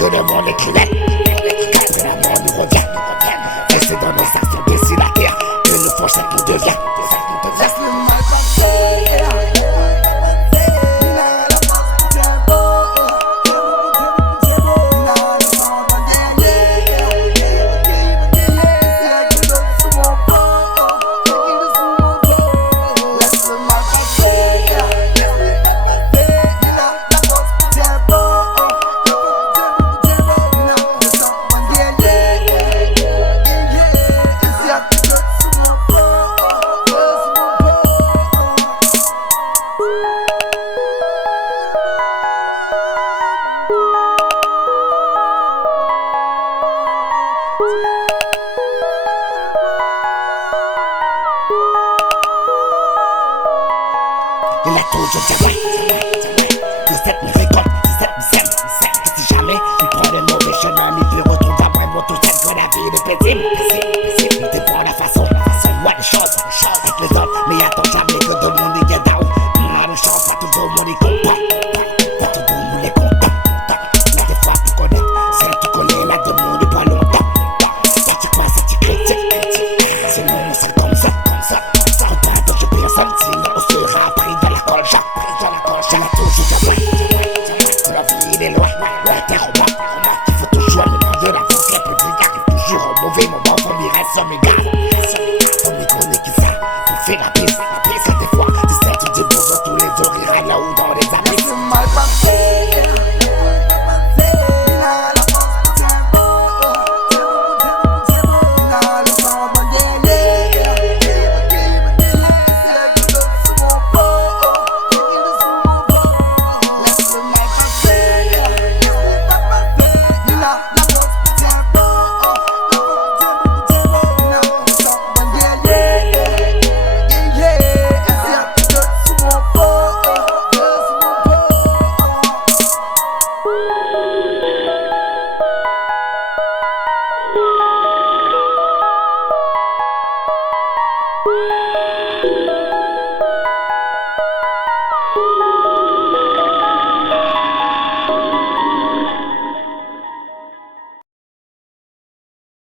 Tout le monde est cruel, que l'amour nous revient. Et c'est dans nos actions que si la guerre que nous fourchette nous devient. Laisse le mal passer. Il a toujours dit ouais, que cette